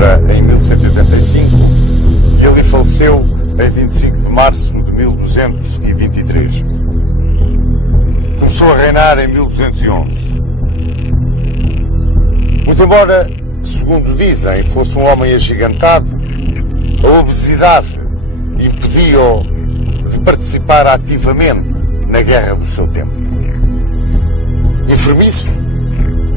Coimbra em 1185 e ali faleceu em 25 de março de 1223. Começou a reinar em 1211. Muito embora, segundo dizem, fosse um homem agigantado, a obesidade impediu-o de participar ativamente na guerra do seu tempo. Enfermiço,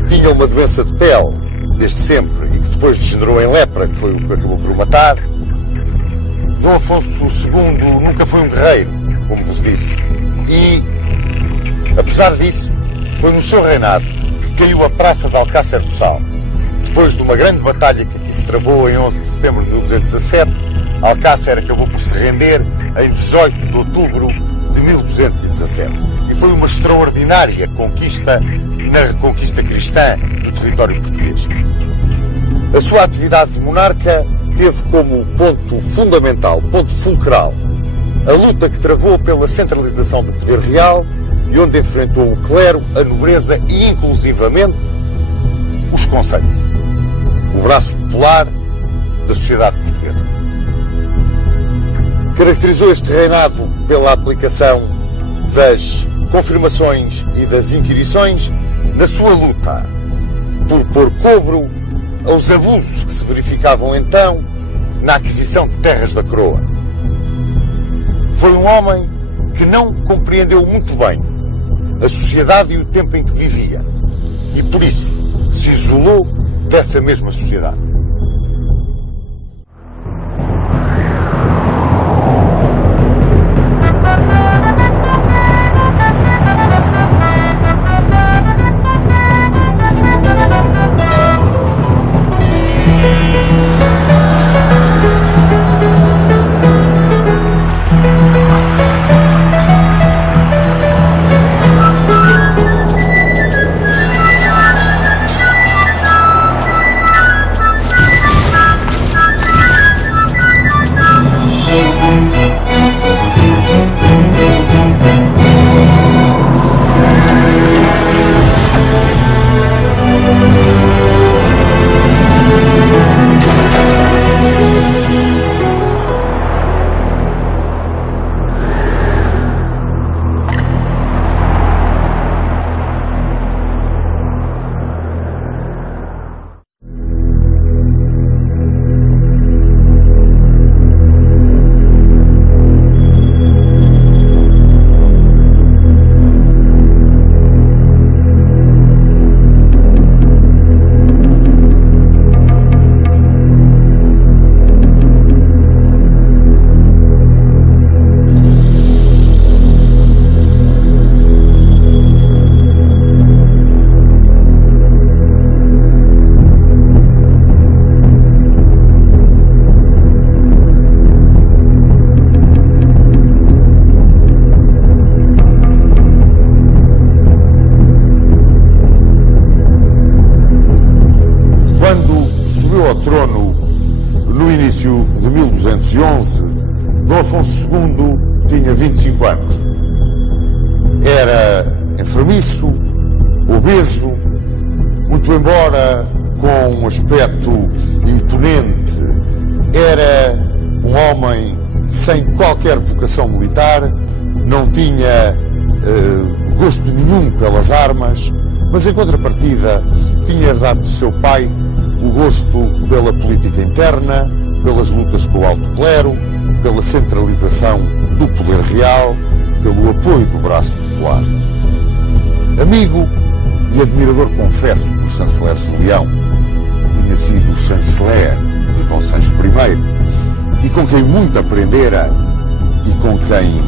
tinha uma doença de pele desde sempre e que depois degenerou em lepra, que foi o que acabou por o matar. Dom Afonso II nunca foi um guerreiro, como vos disse, e, apesar disso, foi no seu reinado que caiu a praça de Alcácer do Sal. Depois de uma grande batalha que aqui se travou em 11 de setembro de 1217, Alcácer acabou por se render em 18 de outubro de 1217. E foi uma extraordinária conquista na reconquista cristã do território português. A sua atividade de monarca teve como ponto fundamental, ponto fulcral, a luta que travou pela centralização do poder real e onde enfrentou o clero, a nobreza e, inclusivamente, os conselhos, o braço popular da sociedade portuguesa. Caracterizou este reinado pela aplicação das confirmações e das inquirições na sua luta por pôr cobro aos abusos que se verificavam então na aquisição de terras da coroa. Foi um homem que não compreendeu muito bem a sociedade e o tempo em que vivia e por isso se isolou dessa mesma sociedade. De 1211, Dom Afonso II tinha 25 anos. Era enfermiço, obeso, muito embora com um aspecto imponente, era um homem sem qualquer vocação militar, não tinha gosto nenhum pelas armas, mas em contrapartida tinha herdado de seu pai o gosto pela política interna, pelas lutas com o alto clero, pela centralização do poder real, pelo apoio do braço popular. Amigo e admirador, confesso, do chanceler Julião, que tinha sido chanceler de Dom Sancho I, e com quem muito aprendera e com quem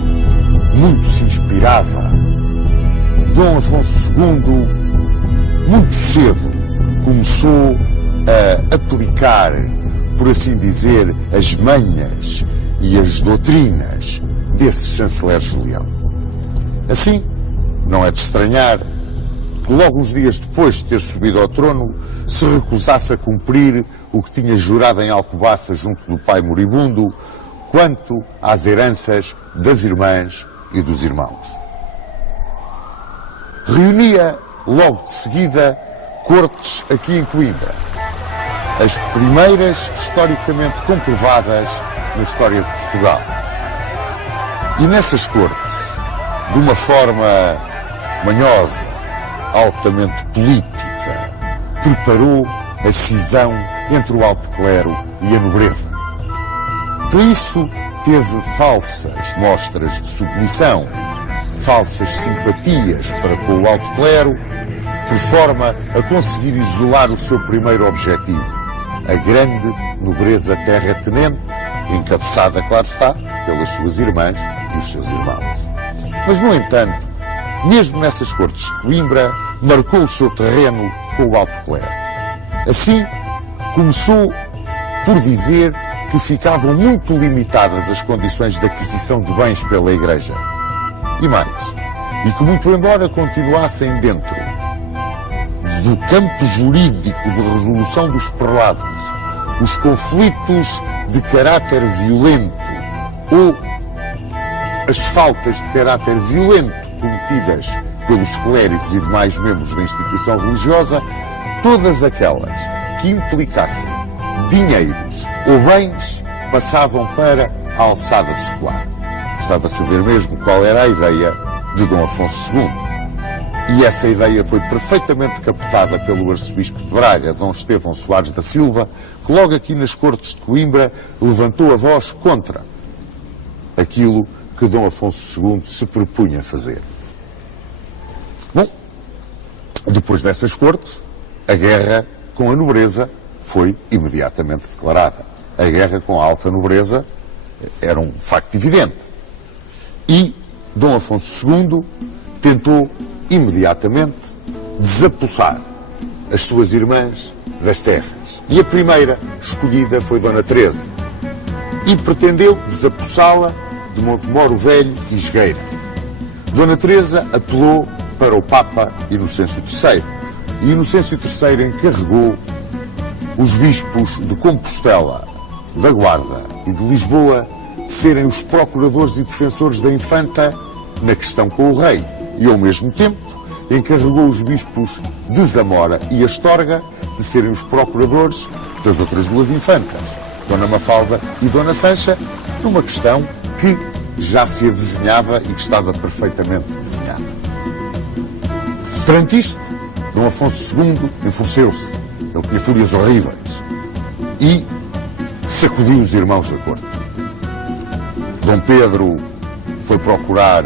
muito se inspirava, Dom Afonso II, muito cedo, começou a aplicar, por assim dizer, as manhas e as doutrinas desse chanceler Julião. Assim, não é de estranhar que logo uns dias depois de ter subido ao trono se recusasse a cumprir o que tinha jurado em Alcobaça junto do pai moribundo quanto às heranças das irmãs e dos irmãos. Reunia logo de seguida cortes aqui em Coimbra. as primeiras historicamente comprovadas na história de Portugal. E nessas cortes, de uma forma manhosa, altamente política, preparou a cisão entre o alto clero e a nobreza. Por isso, teve falsas mostras de submissão, falsas simpatias para com o alto clero, por forma a conseguir isolar o seu primeiro objetivo, a grande nobreza terratenente, encabeçada, claro está, pelas suas irmãs e os seus irmãos. Mas, no entanto, mesmo nessas cortes de Coimbra, marcou o seu terreno com o alto clero. Assim, começou por dizer que ficavam muito limitadas as condições de aquisição de bens pela Igreja. E mais, e que muito embora continuassem dentro do campo jurídico de resolução dos prelados, os conflitos de caráter violento ou as faltas de caráter violento cometidas pelos clérigos e demais membros da instituição religiosa, todas aquelas que implicassem dinheiros ou bens passavam para a alçada secular. Estava-se a ver mesmo qual era a ideia de Dom Afonso II. E essa ideia foi perfeitamente captada pelo arcebispo de Braga, Dom Estevão Soares da Silva, que logo aqui nas cortes de Coimbra levantou a voz contra aquilo que Dom Afonso II se propunha fazer. Bom, depois dessas cortes, a guerra com a nobreza foi imediatamente declarada. A guerra com a alta nobreza era um facto evidente. E Dom Afonso II tentou imediatamente desapossar as suas irmãs das terras. E a primeira escolhida foi Dona Teresa. E pretendeu desapossá-la de Montemoro Velho e Esgueira. Dona Teresa apelou para o Papa Inocêncio III. E Inocêncio III encarregou os bispos de Compostela, da Guarda e de Lisboa de serem os procuradores e defensores da infanta na questão com o rei. E, ao mesmo tempo, encarregou os bispos de Zamora e Astorga de serem os procuradores das outras duas infantas, Dona Mafalda e Dona Sancha, numa questão que já se avizinhava e que estava perfeitamente desenhada. Perante isto, Dom Afonso II enfureceu-se. Ele tinha fúrias horríveis e sacudiu os irmãos da corte. Dom Pedro foi procurar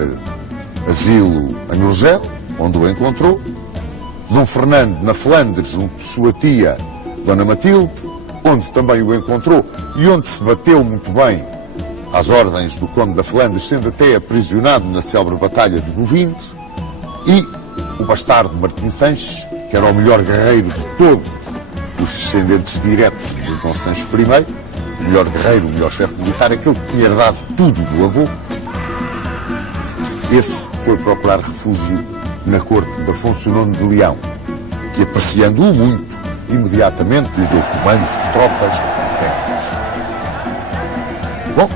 asilo em Urgel, onde o encontrou. Dom Fernando, na Flandres, junto de sua tia, Dona Matilde, onde também o encontrou e onde se bateu muito bem às ordens do Conde da Flandres, sendo até aprisionado na célebre Batalha de Bovinos. E o bastardo Martim Sanches, que era o melhor guerreiro de todos os descendentes diretos de Dom Sancho I, o melhor guerreiro, o melhor chefe militar, aquele que tinha herdado tudo do avô. Esse foi procurar refúgio na corte de Afonso IX de Leão, que, apreciando-o muito, imediatamente lhe deu comandos de tropas e terras. Bom,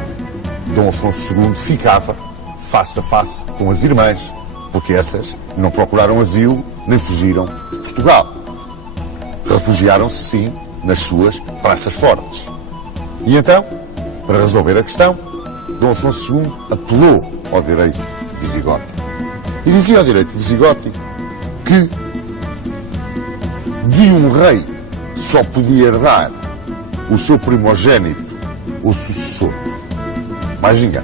Dom Afonso II ficava face a face com as irmãs, porque essas não procuraram asilo nem fugiram de Portugal. Refugiaram-se, sim, nas suas praças fortes. E então, para resolver a questão, Dom Afonso II apelou ao direito visigótico. E dizia ao direito visigótico que de um rei só podia herdar o seu primogênito ou sucessor, mais ninguém.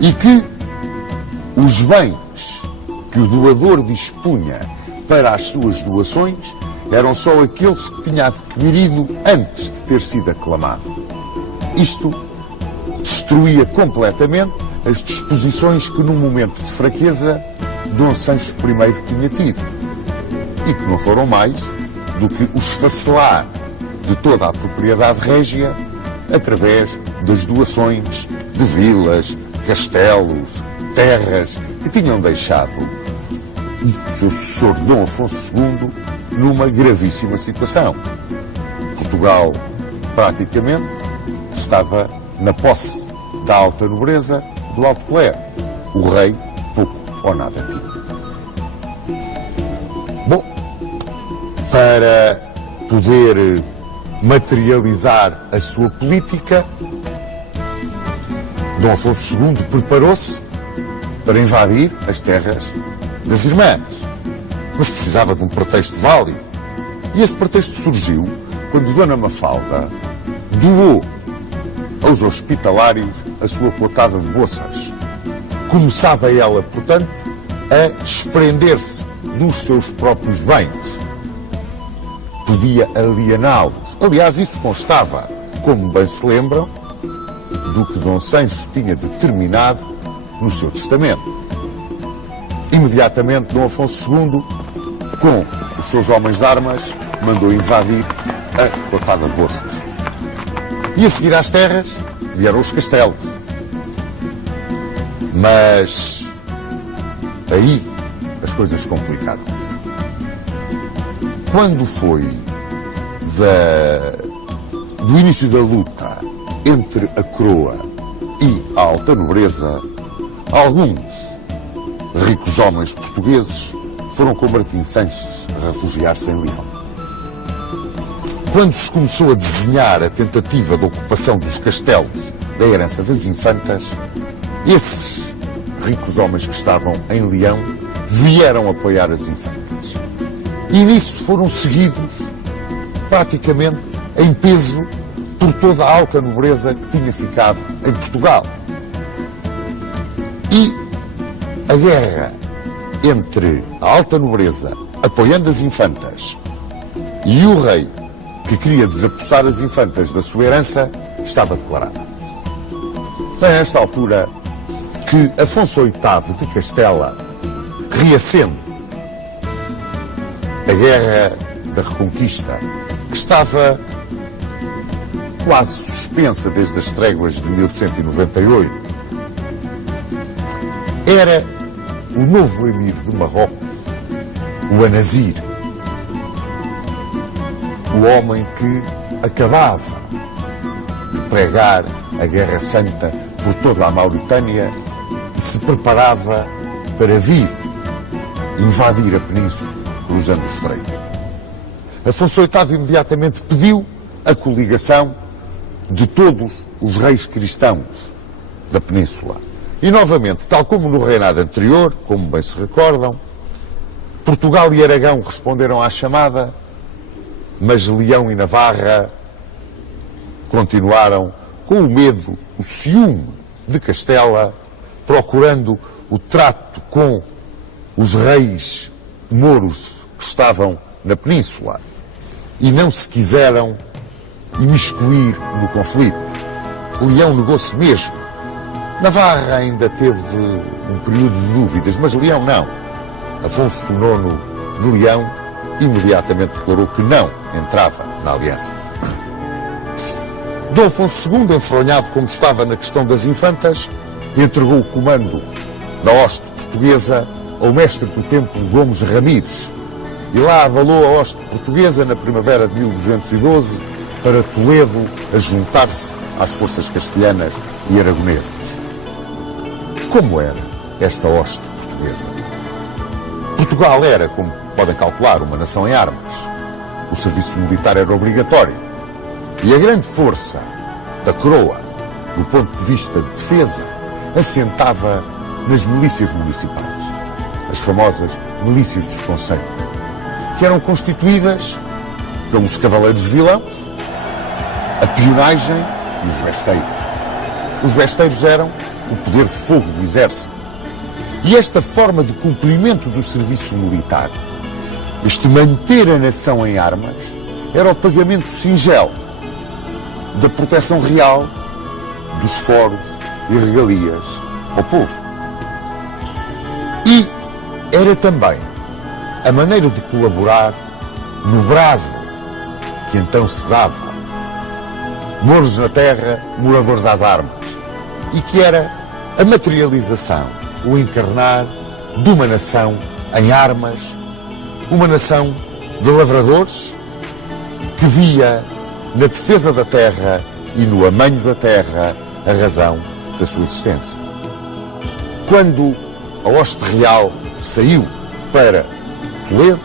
E que os bens que o doador dispunha para as suas doações eram só aqueles que tinha adquirido antes de ter sido aclamado. Isto destruía completamente as disposições que, num momento de fraqueza, Dom Sancho I tinha tido, e que não foram mais do que o esfacelar de toda a propriedade régia através das doações de vilas, castelos, terras que tinham deixado o seu sucessor Dom Afonso II numa gravíssima situação. Portugal, praticamente, estava na posse da alta nobreza, do alto clero. O rei pouco ou nada tinha. Bom, para poder materializar a sua política, Dom Afonso II preparou-se para invadir as terras das irmãs, mas precisava de um pretexto válido. E esse pretexto surgiu quando Dona Mafalda doou aos hospitalários a sua cotada de bolsas. Começava ela, portanto, a desprender-se dos seus próprios bens. Podia aliená-los. Aliás, isso constava, como bem se lembram, do que Dom Sancho tinha determinado no seu testamento. Imediatamente, Dom Afonso II, com os seus homens de armas, mandou invadir a cotada de bolsas. E a seguir às terras vieram os castelos. Mas aí as coisas complicaram-se. Quando foi do início da luta entre a coroa e a alta nobreza, alguns ricos homens portugueses foram com Martim Sanches a refugiar-se em Leão. Quando se começou a desenhar a tentativa de ocupação dos castelos da herança das infantas, esses ricos homens que estavam em Leão vieram apoiar as infantas. E nisso foram seguidos, praticamente em peso, por toda a alta nobreza que tinha ficado em Portugal. E a guerra entre a alta nobreza, apoiando as infantas, e o rei, que queria desapossar as infantas da sua herança, estava declarada. Foi nesta altura que Afonso VIII de Castela reacende a Guerra da Reconquista, que estava quase suspensa desde as tréguas de 1198. Era o novo emir de Marrocos, o Anazir, o homem que acabava de pregar a Guerra Santa por toda a Mauritânia e se preparava para vir invadir a península, cruzando o estreito. Afonso VIII imediatamente pediu a coligação de todos os reis cristãos da península. E novamente, tal como no reinado anterior, como bem se recordam, Portugal e Aragão responderam à chamada, mas Leão e Navarra continuaram com o medo, o ciúme de Castela, procurando o trato com os reis mouros que estavam na península e não se quiseram imiscuir no conflito. Leão negou-se mesmo. Navarra ainda teve um período de dúvidas, mas Leão não. Afonso IX de Leão imediatamente declarou que não entrava na aliança. Dom Afonso II, enfronhado como estava na questão das infantas, entregou o comando da hoste portuguesa ao mestre do templo Gomes Ramires e lá abalou a hoste portuguesa na primavera de 1212 para Toledo a juntar-se às forças castelhanas e aragonesas. Como era esta hoste portuguesa? Portugal era, como podem calcular, uma nação em armas. O serviço militar era obrigatório. E a grande força da coroa, do ponto de vista de defesa, assentava nas milícias municipais, as famosas milícias dos concelhos, que eram constituídas pelos cavaleiros vilãos, a pionagem e os besteiros. Os besteiros eram o poder de fogo do exército. E esta forma de cumprimento do serviço militar, este manter a nação em armas, era o pagamento singelo da proteção real dos foros e regalias ao povo. E era também a maneira de colaborar no brado que então se dava. Mouros na terra, moradores às armas. E que era a materialização, o encarnar de uma nação em armas, uma nação de lavradores que via na defesa da terra e no amanho da terra a razão da sua existência. Quando a hoste real saiu para Toledo,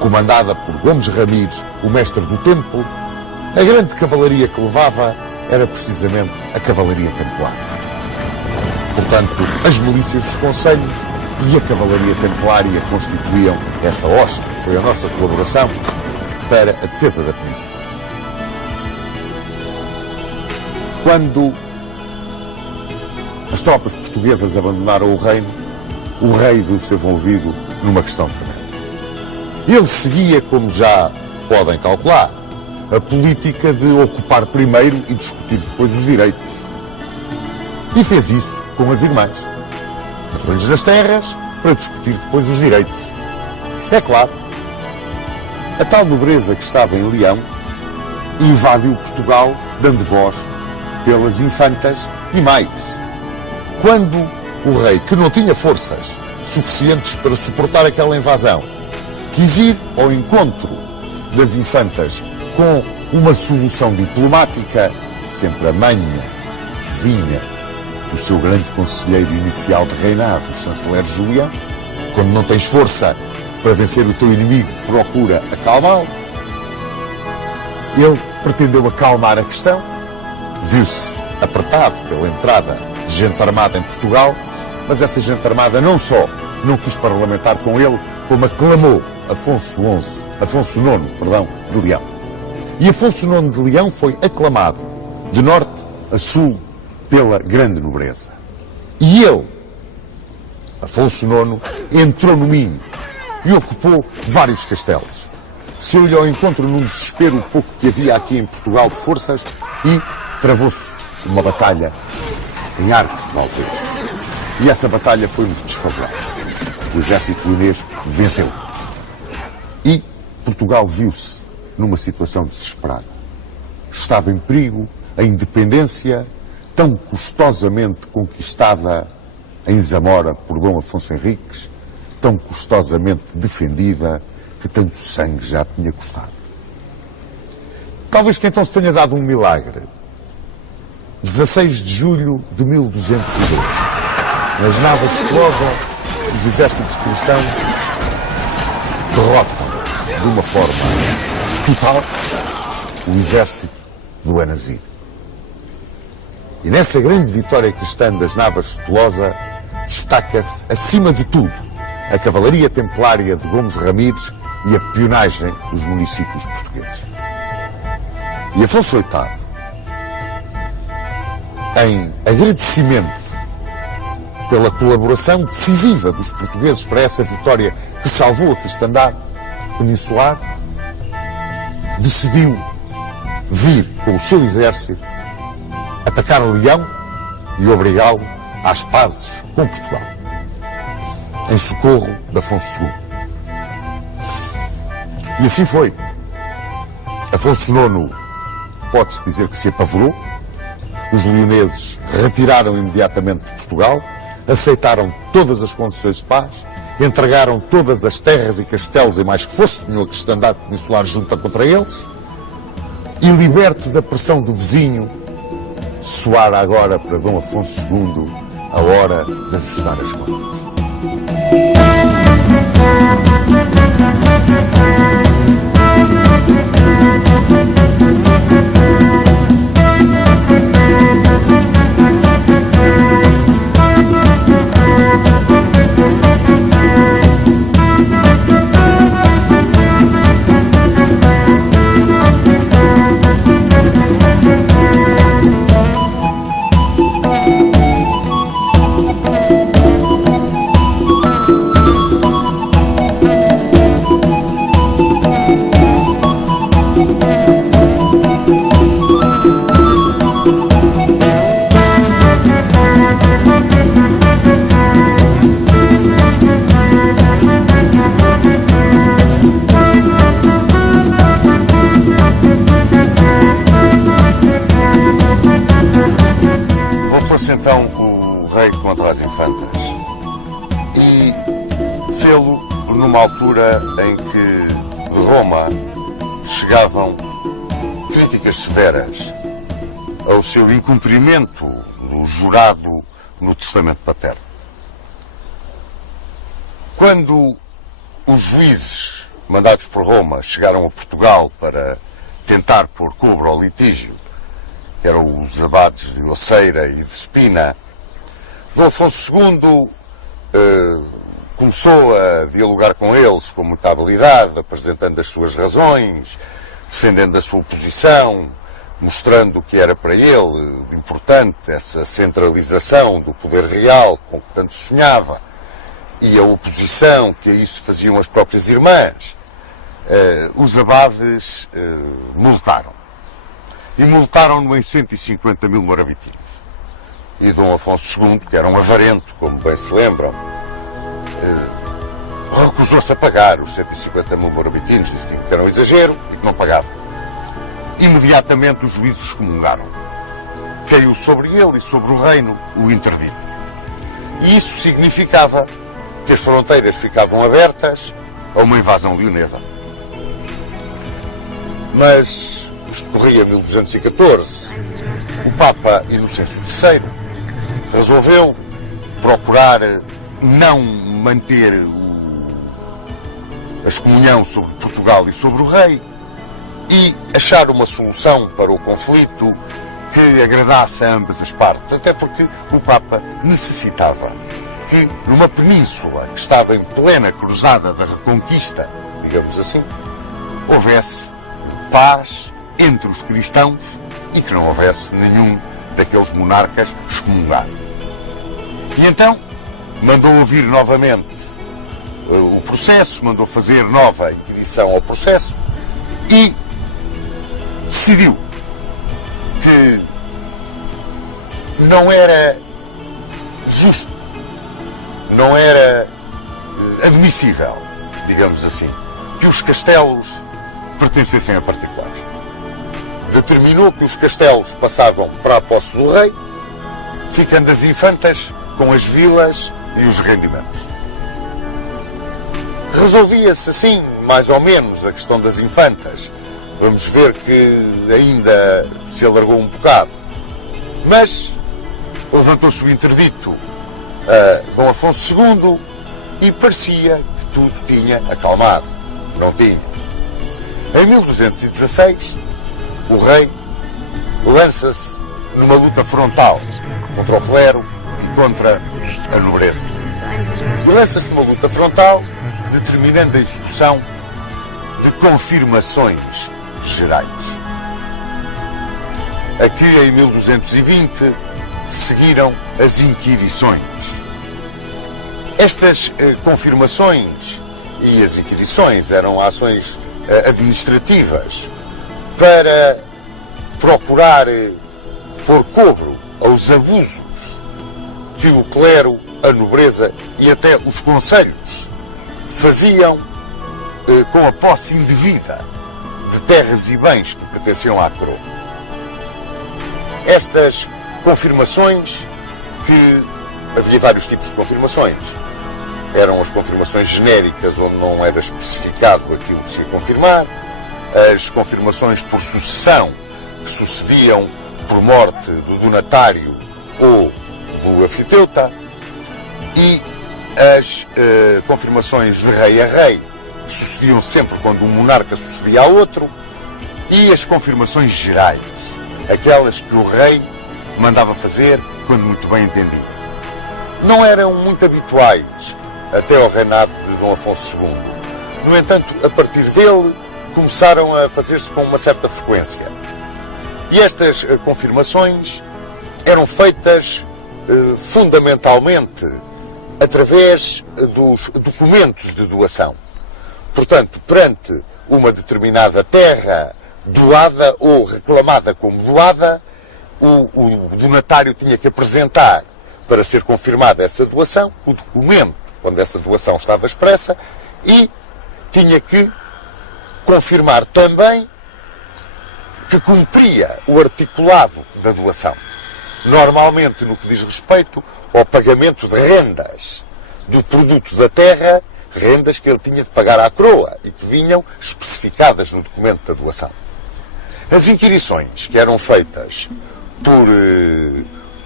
comandada por Gomes Ramires, o mestre do templo, A grande cavalaria que levava era precisamente a cavalaria templar. Portanto, as milícias dos concelhos e a cavalaria templária constituíam essa hoste, que foi a nossa colaboração para a defesa da península. Quando as tropas portuguesas abandonaram o reino, o rei viu-se envolvido numa questão tremenda. Ele seguia, como já podem calcular, a política de ocupar primeiro e discutir depois os direitos. E fez isso com as irmãs. Entrou-lhes nas terras para discutir depois os direitos. É claro, a tal nobreza que estava em Leão invadiu Portugal dando voz pelas infantas e mais. Quando o rei, que não tinha forças suficientes para suportar aquela invasão, quis ir ao encontro das infantas com uma solução diplomática, sempre a manha vinha do seu grande conselheiro inicial de reinado, o chanceler Julião. Quando não tens força para vencer o teu inimigo, procura acalmá-lo. Ele pretendeu acalmar a questão, viu-se apertado pela entrada de gente armada em Portugal, mas essa gente armada não só não quis parlamentar com ele, como aclamou Afonso IX de Leão. E Afonso IX de Leão foi aclamado de norte a sul pela grande nobreza. E ele, Afonso IX, entrou no Minho e ocupou vários castelos. Saiu-lhe ao encontro num desespero o pouco que havia aqui em Portugal de forças e travou-se uma batalha em Arcos de Valdez. E essa batalha foi-nos desfavorável. O exército leonês venceu. E Portugal viu-se numa situação desesperada. Estava em perigo a independência tão custosamente conquistada em Zamora por Dom Afonso Henriques, tão custosamente defendida, que tanto sangue já tinha custado. Talvez que então se tenha dado um milagre. 16 de julho de 1212, nas Navas de Tolosa, os exércitos cristãos derrotam de uma forma total o exército do Anazir. E nessa grande vitória cristã das Navas de Tolosa destaca-se, acima de tudo, a cavalaria templária de Gomes Ramires e a peonagem dos municípios portugueses. E Afonso VIII, em agradecimento pela colaboração decisiva dos portugueses para essa vitória que salvou a cristandade peninsular, decidiu vir com o seu exército atacar Leão e obrigá-lo às pazes com Portugal, em socorro de Afonso II. E assim foi. Afonso IX, pode-se dizer que se apavorou. Os leoneses retiraram imediatamente de Portugal, aceitaram todas as condições de paz, entregaram todas as terras e castelos e mais que fosse, tinham a cristandade peninsular junta contra eles, e liberto da pressão do vizinho, soara agora para Dom Afonso II a hora de ajustar as contas. Então o rei contra as infantas e fê-lo numa altura em que de Roma chegavam críticas severas ao seu incumprimento do jurado no testamento paterno. Quando os juízes mandados por Roma chegaram a Portugal para tentar pôr cobro ao litígio, que eram os abades de Oceira e de Espina, Dom Afonso II começou a dialogar com eles com muita habilidade, apresentando as suas razões, defendendo a sua posição, mostrando o que era para ele importante essa centralização do poder real com que tanto sonhava e a oposição que a isso faziam as próprias irmãs. Os abades multaram. E multaram-no em 150 mil morabitinos. E Dom Afonso II, que era um avarento, como bem se lembram, recusou-se a pagar os 150 mil morabitinos, disse que era um exagero e que não pagava. Imediatamente os juízes excomungaram. Caiu sobre ele e sobre o reino o interdito. E isso significava que as fronteiras ficavam abertas a uma invasão leonesa. Mas isto corria em 1214. O Papa Inocêncio III resolveu procurar não manter a excomunhão sobre Portugal e sobre o rei e achar uma solução para o conflito que agradasse a ambas as partes, até porque o Papa necessitava que numa península que estava em plena cruzada da Reconquista, digamos assim, houvesse paz entre os cristãos e que não houvesse nenhum daqueles monarcas excomungado. E então mandou ouvir novamente o processo, mandou fazer nova inquisição ao processo e decidiu que não era justo, não era admissível, digamos assim, que os castelos pertencessem a particulares. Determinou que os castelos passavam para a posse do rei, ficando as infantas com as vilas e os rendimentos. Resolvia-se assim, mais ou menos, a questão das infantas. Vamos ver que ainda se alargou um bocado. Mas levantou-se o interdito a Dom Afonso II e parecia que tudo tinha acalmado. Não tinha. Em 1216, o rei lança-se numa luta frontal contra o clero e contra a nobreza. E lança-se numa luta frontal, determinando a execução de confirmações gerais. Aqui, em 1220, seguiram as inquirições. Estas confirmações e as inquirições eram ações administrativas para procurar pôr cobro aos abusos que o clero, a nobreza e até os conselhos faziam com a posse indevida de terras e bens que pertenciam à coroa. Estas confirmações, que havia vários tipos de confirmações. Eram as confirmações genéricas, onde não era especificado aquilo que se ia confirmar, as confirmações por sucessão, que sucediam por morte do donatário ou do anfiteuta, e as confirmações de rei a rei, que sucediam sempre quando um monarca sucedia a outro, e as confirmações gerais, aquelas que o rei mandava fazer quando muito bem entendido. Não eram muito habituais até ao reinado de Dom Afonso II. No entanto, a partir dele, começaram a fazer-se com uma certa frequência. E estas confirmações eram feitas fundamentalmente através dos documentos de doação. Portanto, perante uma determinada terra doada ou reclamada como doada, o donatário tinha que apresentar, para ser confirmada essa doação, o documento onde essa doação estava expressa e tinha que confirmar também que cumpria o articulado da doação. Normalmente, no que diz respeito ao pagamento de rendas do produto da terra, rendas que ele tinha de pagar à coroa e que vinham especificadas no documento da doação. As inquirições, que eram feitas por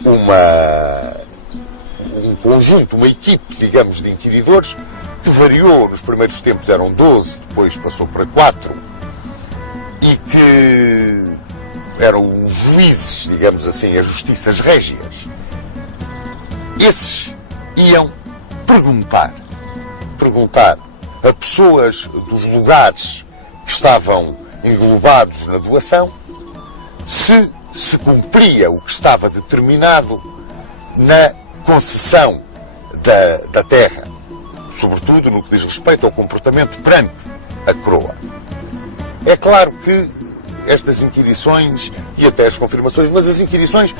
um conjunto, uma equipe, digamos, de inquiridores, que variou, nos primeiros tempos eram 12, depois passou para 4, e que eram os juízes, digamos assim, as justiças régias. Esses iam perguntar a pessoas dos lugares que estavam englobados na doação se cumpria o que estava determinado na concessão da terra, sobretudo no que diz respeito ao comportamento perante a coroa. É claro que estas inquirições e até as confirmações, mas as inquirições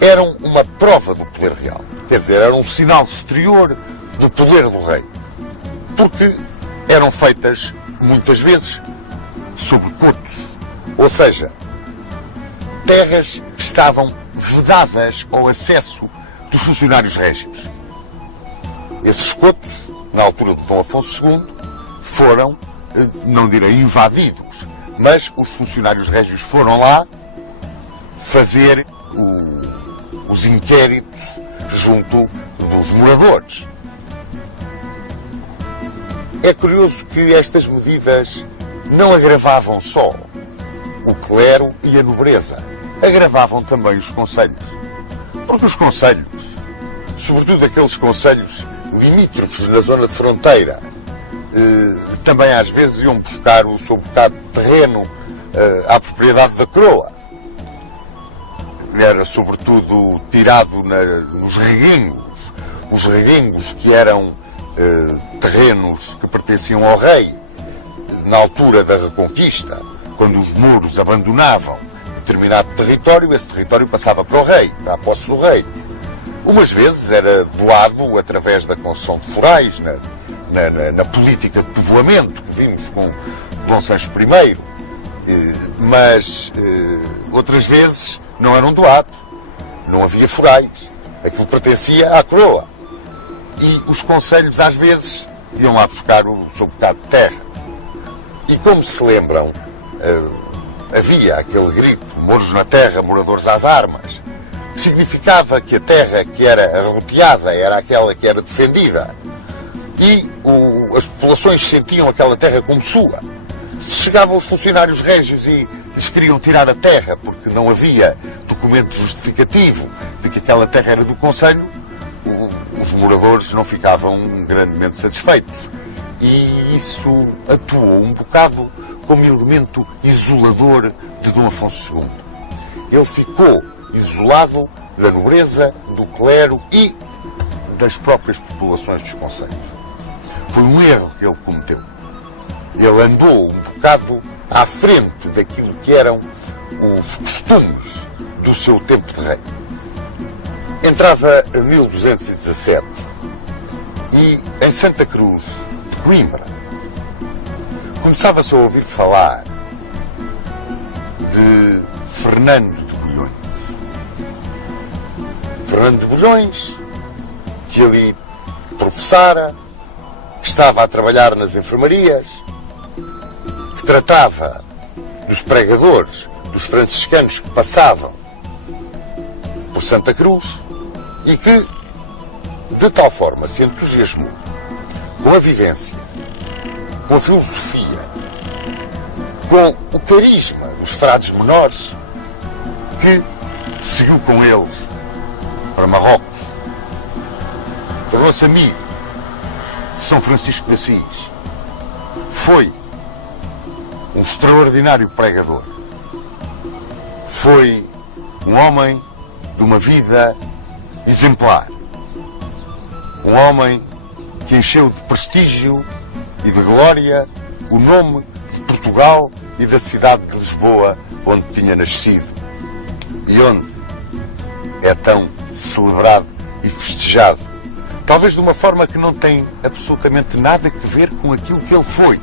eram uma prova do poder real. Quer dizer, eram um sinal exterior do poder do rei. Porque eram feitas, muitas vezes, sob cotos. Ou seja, terras que estavam vedadas ao acesso dos funcionários régios. Esses cotos, na altura de Dom Afonso II, foram, não direi invadidos, mas os funcionários régios foram lá fazer os inquéritos junto dos moradores. É curioso que estas medidas não agravavam só o clero e a nobreza, agravavam também os concelhos. Porque os concelhos, sobretudo aqueles concelhos limítrofes na zona de fronteira, também às vezes iam buscar o seu bocado de terreno à propriedade da coroa. Era sobretudo tirado nos reguengos, os reguengos que eram terrenos que pertenciam ao rei na altura da Reconquista, quando os mouros abandonavam determinado território, esse território passava para o rei, para a posse do rei. Umas vezes era doado através da concessão de forais, na política de povoamento que vimos com Dom Sancho I, mas outras vezes não eram doados, não havia forais, aquilo pertencia à coroa. E os concelhos às vezes iam lá buscar o seu bocado de terra. E como se lembram, havia aquele grito, mouros na terra, moradores às armas, que significava que a terra que era arroteada era aquela que era defendida. E as populações sentiam aquela terra como sua. Se chegavam os funcionários régios e lhes queriam tirar a terra porque não havia documento justificativo de que aquela terra era do concelho, os moradores não ficavam grandemente satisfeitos. E isso atuou um bocado como elemento isolador de Dom Afonso II. Ele ficou isolado da nobreza, do clero e das próprias populações dos concelhos. Foi um erro que ele cometeu. Ele andou um bocado à frente daquilo que eram os costumes do seu tempo de rei. Entrava 1217 e em Santa Cruz de Coimbra começava-se a ouvir falar de Fernando de Bulhões. Fernando de Bulhões, que ali professara, que estava a trabalhar nas enfermarias, que tratava dos pregadores, dos franciscanos que passavam por Santa Cruz e que, de tal forma, se entusiasmou com a vivência, com a filosofia, com o carisma dos frades menores, que seguiu com eles para Marrocos, tornou-se amigo de São Francisco de Assis, foi um extraordinário pregador, foi um homem de uma vida exemplar, um homem que encheu de prestígio e de glória o nome de Portugal e da cidade de Lisboa, onde tinha nascido e onde é tão celebrado e festejado, talvez de uma forma que não tem absolutamente nada a ver com aquilo que ele foi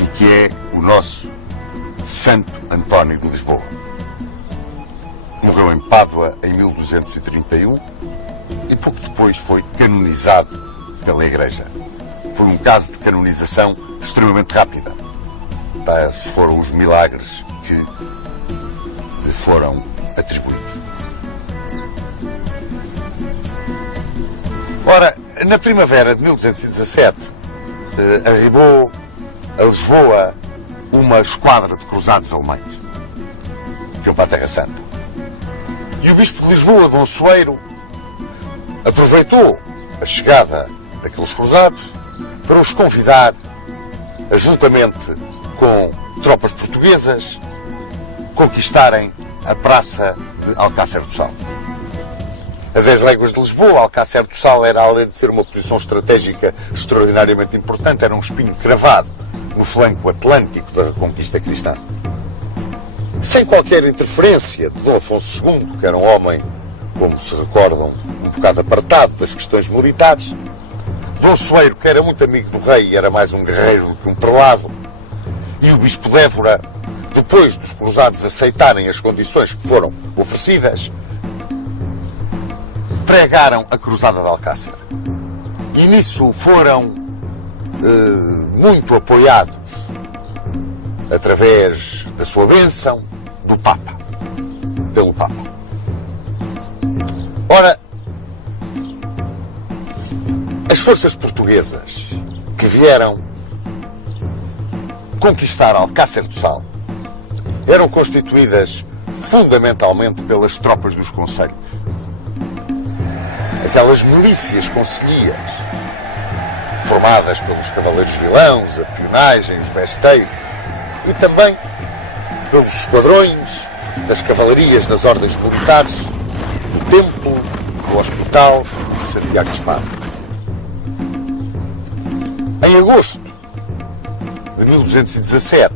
e que é o nosso Santo António de Lisboa. Morreu em Pádua em 1231 e pouco depois foi canonizado pela Igreja. Foi um caso de canonização extremamente rápida. Tais foram os milagres que lhe foram atribuídos. Ora, na primavera de 1217, arribou a Lisboa uma esquadra de cruzados alemães que iam para a Terra Santa. E o Bispo de Lisboa, Dom Soeiro, aproveitou a chegada daqueles cruzados para os convidar, juntamente com tropas portuguesas, conquistarem a praça de Alcácer do Sal. A 10 léguas de Lisboa, Alcácer do Sal era, além de ser uma posição estratégica extraordinariamente importante, era um espinho cravado no flanco atlântico da reconquista cristã. Sem qualquer interferência de Dom Afonso II, que era um homem, como se recordam, um bocado apartado das questões militares, Dom Soeiro, que era muito amigo do rei, era mais um guerreiro do que um prelado, e o Bispo de Évora, depois dos cruzados aceitarem as condições que foram oferecidas, pregaram a Cruzada de Alcácer. E nisso foram muito apoiados através da sua bênção do Papa, pelo Papa. Ora, as forças portuguesas que vieram conquistar Alcácer do Sal eram constituídas fundamentalmente pelas tropas dos concelhos. Aquelas milícias concelhias, formadas pelos cavaleiros vilãos, a pionagem, os besteiros, e também pelos esquadrões das cavalarias das ordens militares, do Templo, do Hospital de Santiago de Espada. Em agosto de 1217,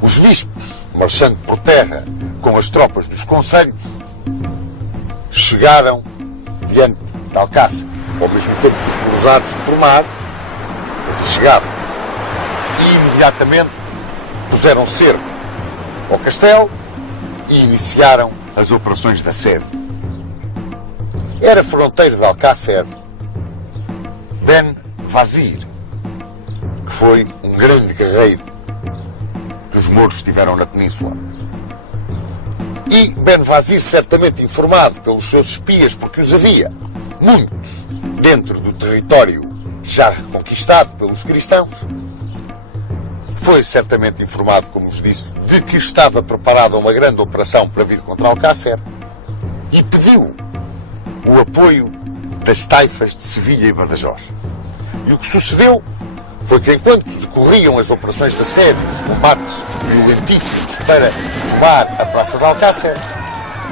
os bispos, marchando por terra com as tropas dos concelhos, chegaram diante de Alcácer, ao mesmo tempo que os cruzados por mar aqui chegavam, e imediatamente puseram cerco ao castelo e iniciaram as operações de assédio. Era fronteiro de Alcácer Ben Vazir, que foi um grande guerreiro que os mouros tiveram na península. E Ben Vazir, certamente informado pelos seus espias, porque os havia muitos dentro do território já reconquistado pelos cristãos, foi certamente informado, como vos disse, de que estava preparada uma grande operação para vir contra Alcácer e pediu o apoio das taifas de Sevilha e Badajoz. E o que sucedeu foi que, enquanto decorriam as operações de assédio, os combates violentíssimos para tomar a Praça de Alcácer,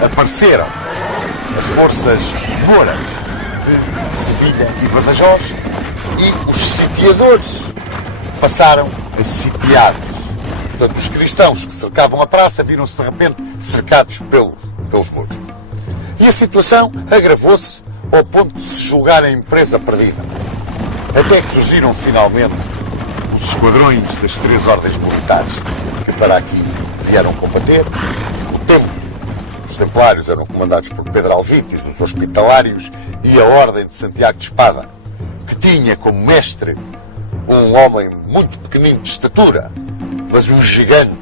apareceram as forças mouras de Sevilha e Badajoz e os sitiadores passaram a sitiar. Portanto, os cristãos que cercavam a praça viram-se de repente cercados pelos mouros. E a situação agravou-se ao ponto de se julgar a empresa perdida. Até que surgiram finalmente os esquadrões das 3 ordens militares que para aqui vieram combater. O Templo, os Templários eram comandados por Pedro Alvítiz, os Hospitalários e a Ordem de Santiago de Espada, que tinha como mestre um homem muito pequenino de estatura, mas um gigante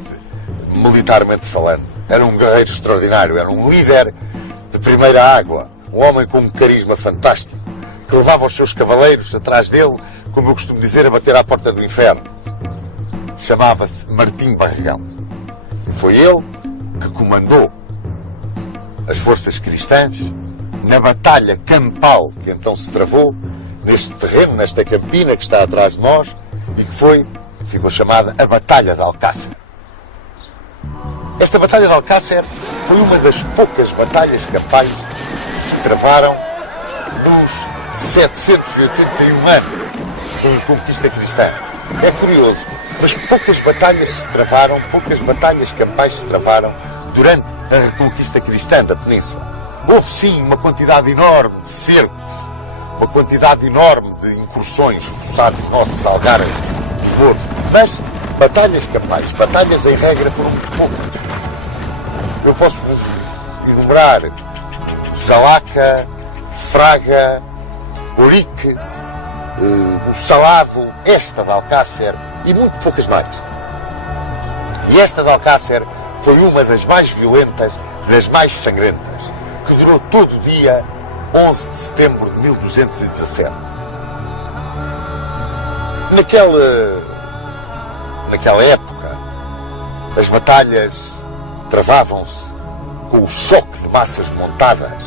militarmente falando. Era um guerreiro extraordinário, era um líder de primeira água, um homem com um carisma fantástico, que levava os seus cavaleiros atrás dele, como eu costumo dizer, a bater à porta do inferno. Chamava-se Martim Barregão. E foi ele que comandou as forças cristãs na batalha campal que então se travou neste terreno, nesta campina que está atrás de nós e que ficou chamada a Batalha de Alcácer. Esta Batalha de Alcácer foi uma das poucas batalhas campais que se travaram nos 781 anos da reconquista cristã. É curioso, mas poucas batalhas se travaram, poucas batalhas campais se travaram durante a reconquista cristã da península. Houve sim uma quantidade enorme de cercos, uma quantidade enorme de incursões, forçados nossos, algarves, mouros, mas batalhas campais, batalhas em regra foram muito poucas. Eu posso-vos enumerar Salaca, Fraga, Ourique, o Salado, esta de Alcácer e muito poucas mais. E esta de Alcácer foi uma das mais violentas, das mais sangrentas, que durou todo o dia 11 de setembro de 1217. Naquela época, As batalhas travavam-se com o choque de massas montadas,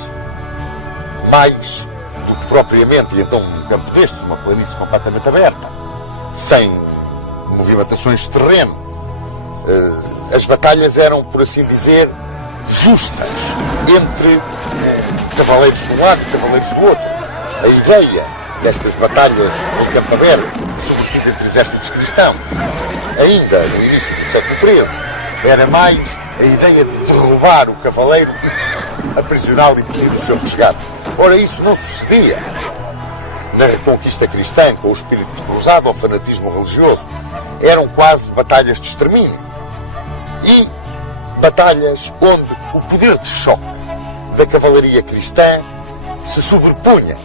mais do que propriamente, e então um campo destes, uma planície completamente aberta, sem movimentações de terreno. As batalhas eram, por assim dizer, justas entre cavaleiros de um lado e cavaleiros do outro. A ideia destas batalhas em campo aberto, sobretudo entre exércitos cristãos, ainda no início do século XIII, era mais a ideia de derrubar o cavaleiro, aprisioná-lo e pedir o seu resgate. Ora, isso não sucedia na Reconquista cristã, com o espírito cruzado ao fanatismo religioso. Eram quase batalhas de extermínio. E batalhas onde o poder de choque da cavalaria cristã se sobrepunha,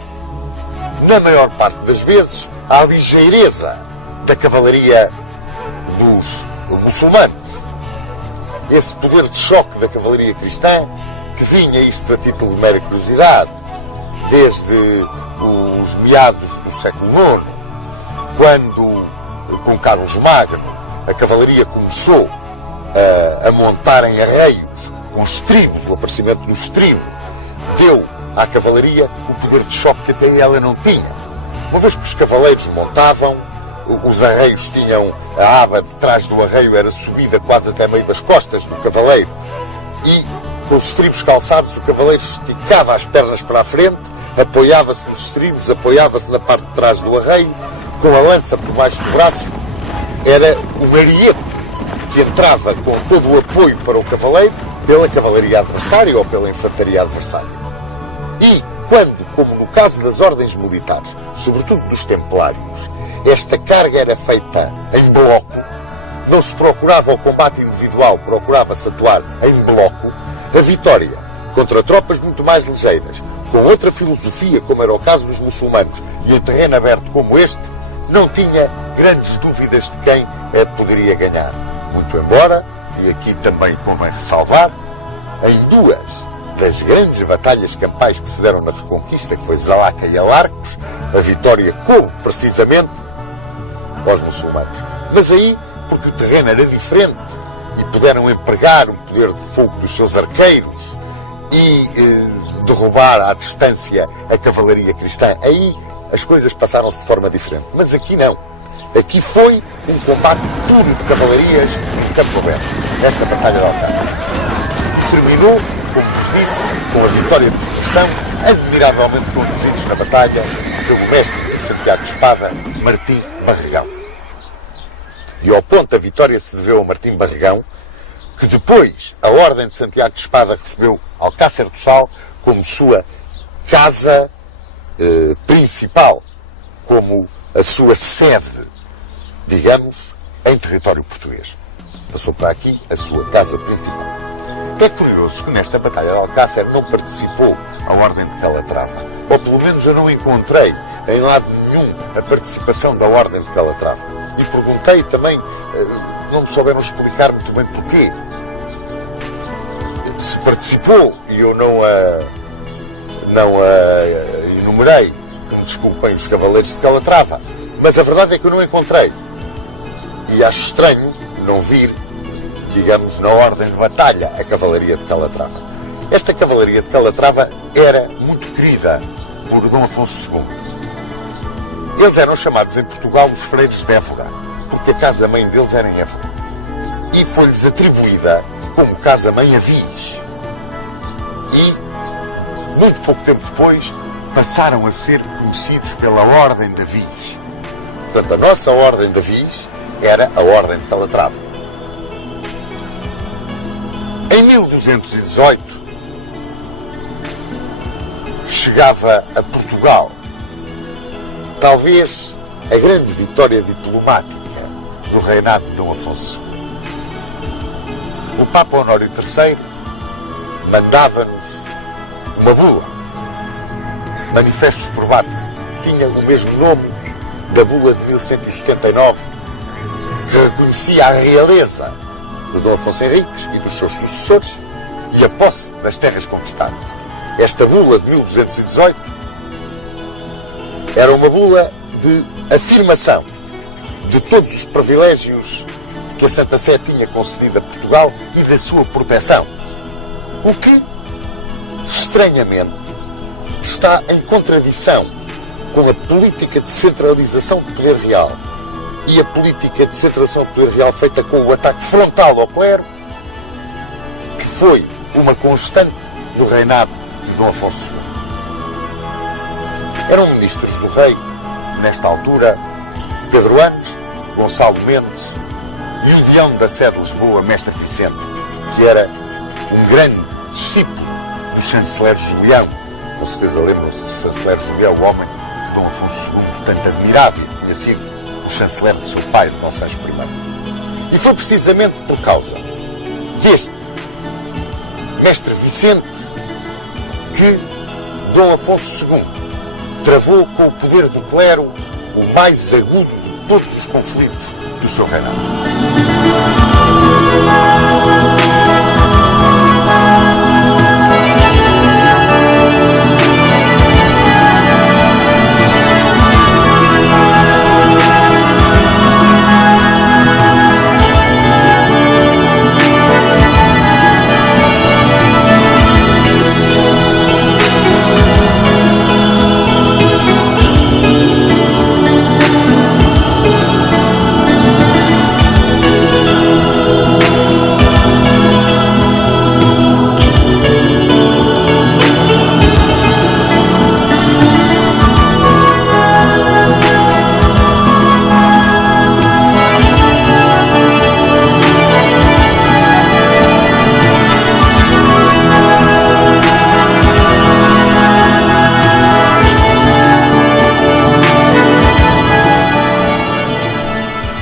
na maior parte das vezes, à ligeireza da cavalaria dos muçulmanos. Esse poder de choque da cavalaria cristã, que vinha, isto a título de mera curiosidade, desde os meados do século IX, quando, com Carlos Magno, a cavalaria começou a montar em arreios, com estribos, o aparecimento dos estribos, deu à cavalaria o poder de choque que até ela não tinha. Uma vez que os cavaleiros montavam, os arreios tinham a aba de trás do arreio, era subida quase até meio das costas do cavaleiro, e com os estribos calçados o cavaleiro esticava as pernas para a frente, apoiava-se nos estribos, apoiava-se na parte de trás do arreio, com a lança por baixo do braço. Era um ariete que entrava com todo o apoio para o cavaleiro pela cavalaria adversária ou pela infantaria adversária. E quando, como no caso das ordens militares, sobretudo dos templários, esta carga era feita em bloco, não se procurava o combate individual, procurava-se atuar em bloco, a vitória contra tropas muito mais ligeiras, com outra filosofia, como era o caso dos muçulmanos, e em terreno aberto como este, não tinha grandes dúvidas de quem poderia ganhar. Muito embora, e aqui também convém ressalvar, em duas das grandes batalhas campais que se deram na Reconquista, que foi Zalaca e Alarcos, a vitória coube precisamente aos muçulmanos. Mas aí, porque o terreno era diferente e puderam empregar o poder de fogo dos seus arqueiros e derrubar à distância a cavalaria cristã, aí as coisas passaram-se de forma diferente. Mas aqui não. Aqui foi um combate puro de cavalarias em campo aberto, nesta Batalha de Alcácer. Terminou, como vos disse, com a vitória dos cristãos, admiravelmente conduzidos na batalha pelo mestre de Santiago de Espada, Martim Barregão. E ao ponto da vitória se deveu a Martim Barregão, que depois a Ordem de Santiago de Espada recebeu Alcácer do Sal como sua casa principal, como a sua sede, digamos, em território português. Passou para aqui a sua casa principal. É curioso que nesta Batalha de Alcácer não participou a Ordem de Calatrava, ou pelo menos eu não encontrei em lado nenhum a participação da Ordem de Calatrava. E perguntei também, não me souberam explicar muito bem porquê. Se participou e eu não a enumerei, que me desculpem os cavaleiros de Calatrava, mas a verdade é que eu não encontrei. E acho estranho não vir, digamos, na ordem de batalha, a cavalaria de Calatrava. Esta cavalaria de Calatrava era muito querida por Dom Afonso II. Eles eram chamados em Portugal os freiros de Évora, porque a casa-mãe deles era em Évora. E foi-lhes atribuída como casa-mãe a Viz. E, muito pouco tempo depois, passaram a ser conhecidos pela Ordem da Viz. Portanto, a nossa Ordem da Viz era a Ordem de Calatrava. Em 1218, chegava a Portugal talvez a grande vitória diplomática do reinado de Dom Afonso II. O Papa Honório III mandava-nos uma bula, Manifestos Probatos, tinha o mesmo nome da bula de 1179, que reconhecia a realeza de Dom Afonso Henriques e dos seus sucessores e a posse das terras conquistadas. Esta bula de 1218 era uma bula de afirmação de todos os privilégios que a Santa Sé tinha concedido a Portugal e da sua proteção. O que, estranhamente, está em contradição com a política de centralização do poder real e a política de centralização do poder real feita com o ataque frontal ao clero, que foi uma constante no reinado de Dom Afonso II. Eram ministros do rei, nesta altura, Pedro Anes, Gonçalo Mendes e o Deão da Sé de Lisboa, Mestre Vicente, que era um grande discípulo do chanceler Julião. Com certeza lembram-se do chanceler Julião, o homem que Dom Afonso II tanto admirava e tinha sido o chanceler de seu pai, de Dom Sancho I. E foi precisamente por causa deste Mestre Vicente que Dom Afonso II travou com o poder do clero o mais agudo de todos os conflitos do seu reinado.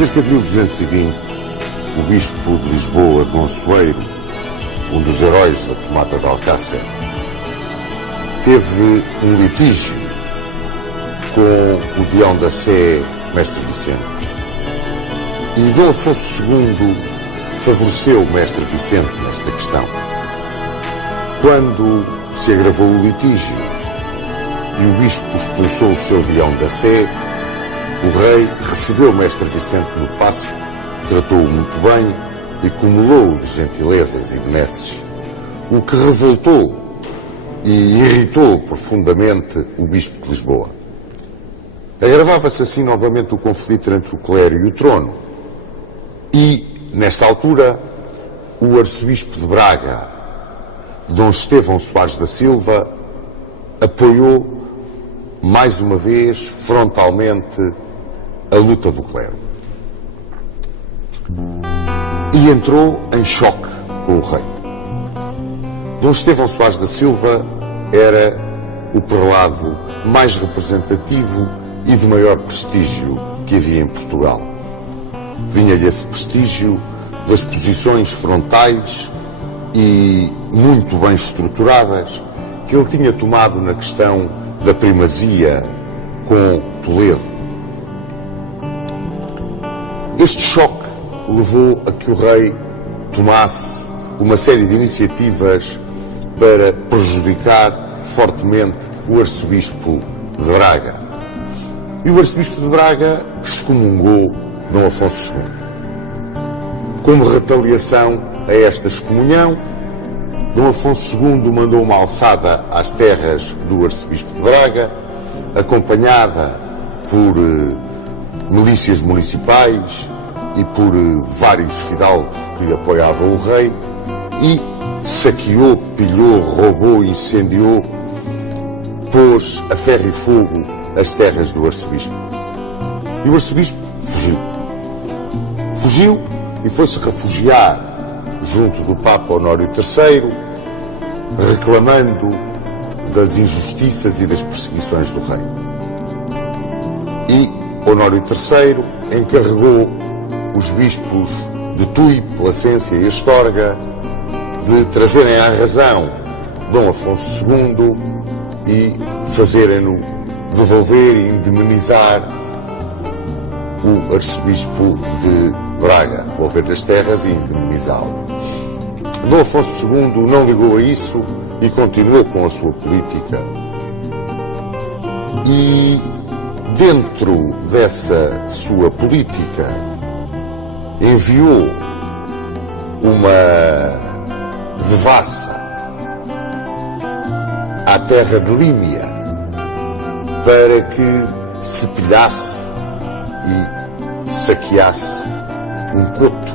Cerca de 1220, o bispo de Lisboa, Dom Soeiro, um dos heróis da tomada de Alcácer, teve um litígio com o Deão da Sé, Mestre Vicente. E Dom Afonso II favoreceu o Mestre Vicente nesta questão. Quando se agravou o litígio e o bispo expulsou o seu Deão da Sé, o rei recebeu o Mestre Vicente no paço, tratou-o muito bem e cumulou-o de gentilezas e benesses, o que revoltou e irritou profundamente o bispo de Lisboa. Agravava-se assim novamente o conflito entre o clero e o trono e, nesta altura, o arcebispo de Braga, Dom Estevão Soares da Silva, apoiou mais uma vez frontalmente a luta do clero e entrou em choque com o rei. Dom Estevão Soares da Silva era o prelado mais representativo e de maior prestígio que havia em Portugal. Vinha-lhe esse prestígio das posições frontais e muito bem estruturadas que ele tinha tomado na questão da primazia com Toledo. Este choque levou a que o rei tomasse uma série de iniciativas para prejudicar fortemente o arcebispo de Braga. E o arcebispo de Braga excomungou Dom Afonso II. Como retaliação a esta excomunhão, Dom Afonso II mandou uma alçada às terras do arcebispo de Braga, acompanhada por milícias municipais e por vários fidalgos que apoiavam o rei, e saqueou, pilhou, roubou, incendiou, pôs a ferro e fogo as terras do arcebispo. E o arcebispo fugiu. Fugiu e foi-se refugiar junto do Papa Honório III, reclamando das injustiças e das perseguições do rei. E Honório III encarregou os bispos de Tui, Placência e Astorga de trazerem à razão Dom Afonso II e fazerem-no devolver e indemnizar o arcebispo de Braga, devolver as terras e indemnizá-lo. Dom Afonso II não ligou a isso e continuou com a sua política. E dentro dessa sua política enviou uma devassa à terra de Límia para que se pilhasse e saqueasse um coto,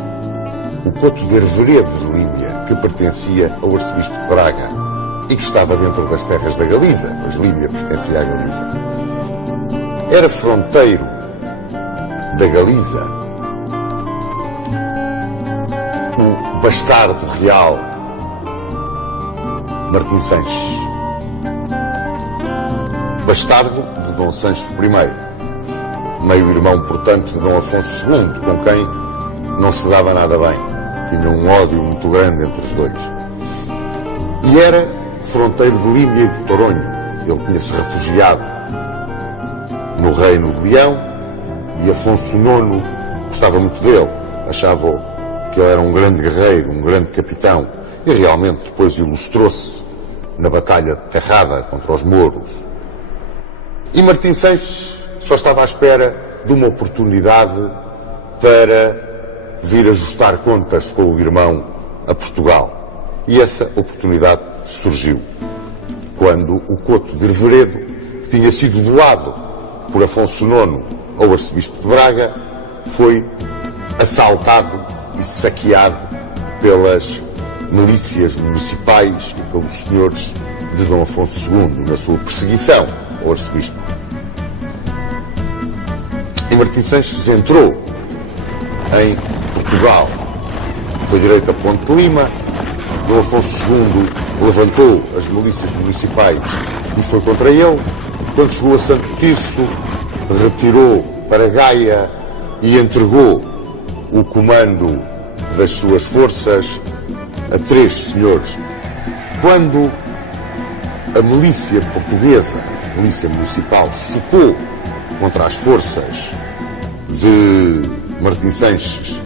o coto de Arveredo de Límia, que pertencia ao arcebispo de Braga e que estava dentro das terras da Galiza, pois Límia pertencia à Galiza. Era fronteiro da Galiza o bastardo real Martim Sanches, bastardo de Dom Sancho I, meio-irmão, portanto, de Dom Afonso II, com quem não se dava nada bem. Tinha um ódio muito grande entre os dois. E era fronteiro de Límia e de Toronho. Ele tinha-se refugiado no Reino de Leão e Afonso IX gostava muito dele. Achava que ele era um grande guerreiro, um grande capitão. E realmente depois ilustrou-se na Batalha de Terrada contra os mouros. E Martim Sanches só estava à espera de uma oportunidade para vir ajustar contas com o irmão a Portugal. E essa oportunidade surgiu quando o coto de Arveredo, que tinha sido doado por Afonso IX ao arcebispo de Braga, foi assaltado e saqueado pelas milícias municipais e pelos senhores de Dom Afonso II na sua perseguição ao arcebispo. E Martim Sanches entrou em Portugal, foi direito a Ponte de Lima. Dom Afonso II levantou as milícias municipais e foi contra ele. Quando chegou a Santo Tirso, retirou para Gaia e entregou o comando das suas forças a 3 senhores. Quando a milícia portuguesa, a milícia municipal, focou contra as forças de Martim Sanches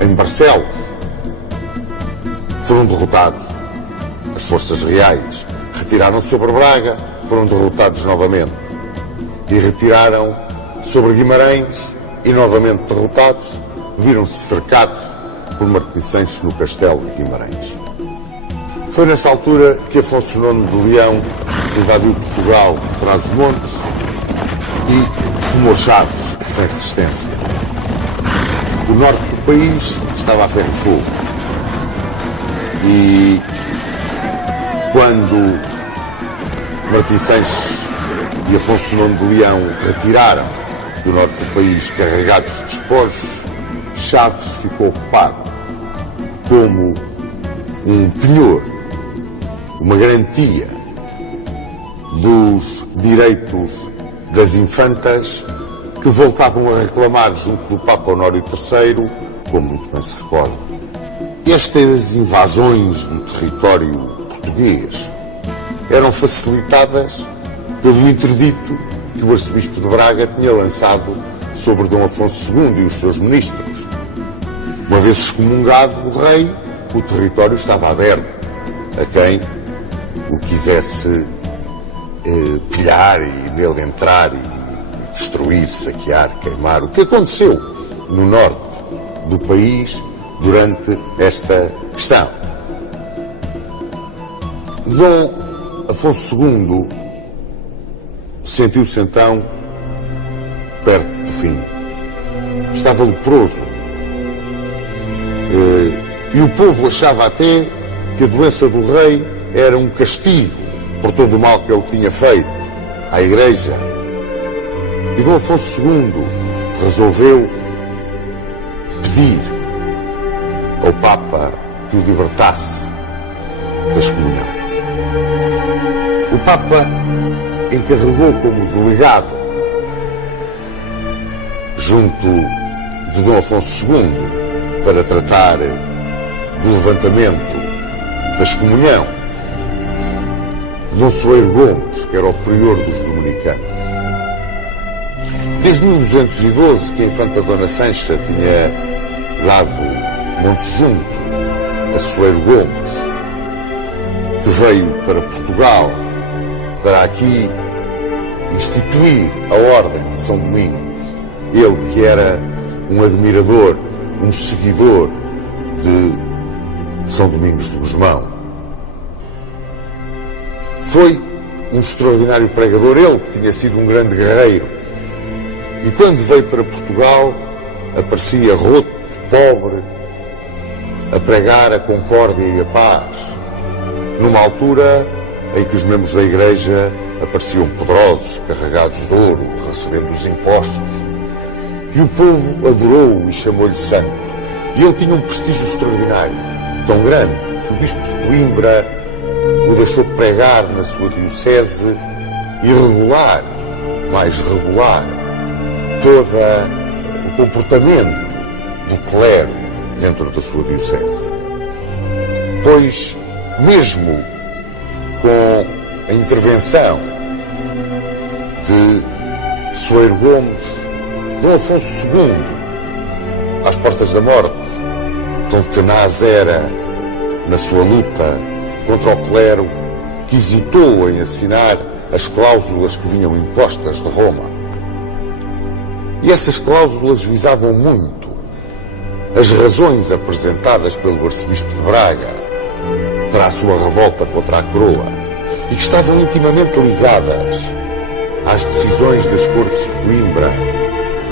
em Barcelos, foram derrotados. As forças reais retiraram-se sobre Braga, foram derrotados novamente. E retiraram sobre Guimarães e novamente derrotados, viram-se cercados por Martim Sanches no castelo de Guimarães. Foi nesta altura que Afonso IX de Leão invadiu Portugal por Trás-os-Montes e tomou Chaves sem resistência. O norte do país estava a ferro e fogo. E quando Martim Sanches e Afonso IX de Leão retiraram do norte do país carregados de despojos, Chaves ficou ocupado como um penhor, uma garantia dos direitos das infantas que voltavam a reclamar junto do Papa Honório III, como muito bem se recorda. Estas invasões do território português eram facilitadas pelo interdito que o arcebispo de Braga tinha lançado sobre Dom Afonso II e os seus ministros. Uma vez excomungado o rei, o território estava aberto a quem o quisesse pilhar e nele entrar e destruir, saquear, queimar. O que aconteceu no norte do país durante esta questão. Dom Afonso II sentiu-se então perto do fim. Estava leproso. E o povo achava até que a doença do rei era um castigo por todo o mal que ele tinha feito à Igreja. E Dom Afonso II resolveu pedir ao Papa que o libertasse da excomunhão. O Papa encarregou como delegado junto de Dom Afonso II para tratar do levantamento da excomunhão Dom Soeiro Gomes, que era o prior dos dominicanos. Desde 1212 que a infanta Dona Sancha tinha dado Monte Junto a Soeiro Gomes, que veio para Portugal para aqui instituir a Ordem de São Domingos. Ele que era um admirador um seguidor de São Domingos de Gusmão. Foi um extraordinário pregador, ele que tinha sido um grande guerreiro. E quando veio para Portugal, aparecia roto, pobre, a pregar a concórdia e a paz, numa altura em que os membros da Igreja apareciam poderosos, carregados de ouro, recebendo os impostos. E o povo adorou-o e chamou-lhe santo. E ele tinha um prestígio extraordinário, tão grande, que o bispo de Coimbra o deixou pregar na sua diocese e regular, mais regular, todo o comportamento do clero dentro da sua diocese. Pois, mesmo com a intervenção de Soeiro Gomes, Dom Afonso II, às portas da morte, tão tenaz era na sua luta contra o clero, que hesitou em assinar as cláusulas que vinham impostas de Roma. E essas cláusulas visavam muito as razões apresentadas pelo arcebispo de Braga para a sua revolta contra a coroa e que estavam intimamente ligadas às decisões das Cortes de Coimbra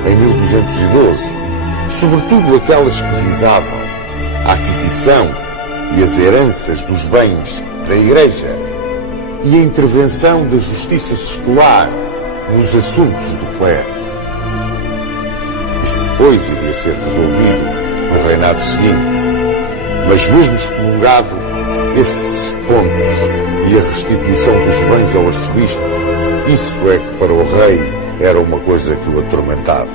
em 1212, sobretudo aquelas que visavam a aquisição e as heranças dos bens da Igreja e a intervenção da justiça secular nos assuntos do clero. Isso depois iria ser resolvido no reinado seguinte, mas mesmo excomungado, esses pontos e a restituição dos bens ao arcebispo, isso é que para o rei era uma coisa que o atormentava.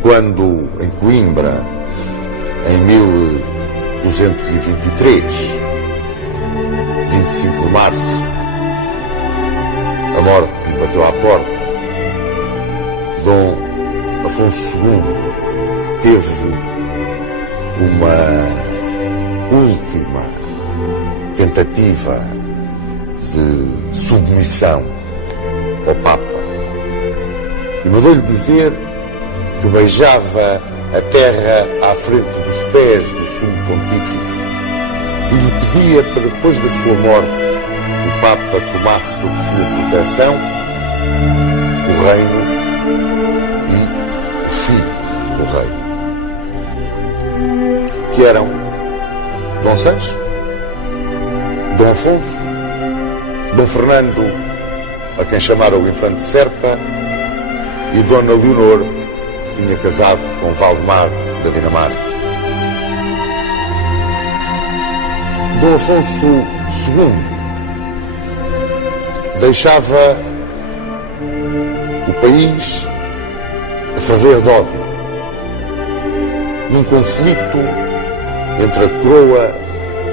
Quando em Coimbra, em 1223, 25 de março, a morte lhe bateu à porta, Dom Afonso II teve uma última tentativa de submissão ao Papa e mandou-lhe dizer que beijava a terra à frente dos pés do Sumo Pontífice e lhe pedia para depois da sua morte o Papa tomasse sob sua proteção o reino e os filhos do rei, que eram Dom Sancho, Dom Afonso, Dom Fernando, a quem chamaram o Infante Serpa, e Dona Leonor, que tinha casado com Valdemar da Dinamarca. Dom Afonso II deixava o país a ferver de ódio, num conflito entre a coroa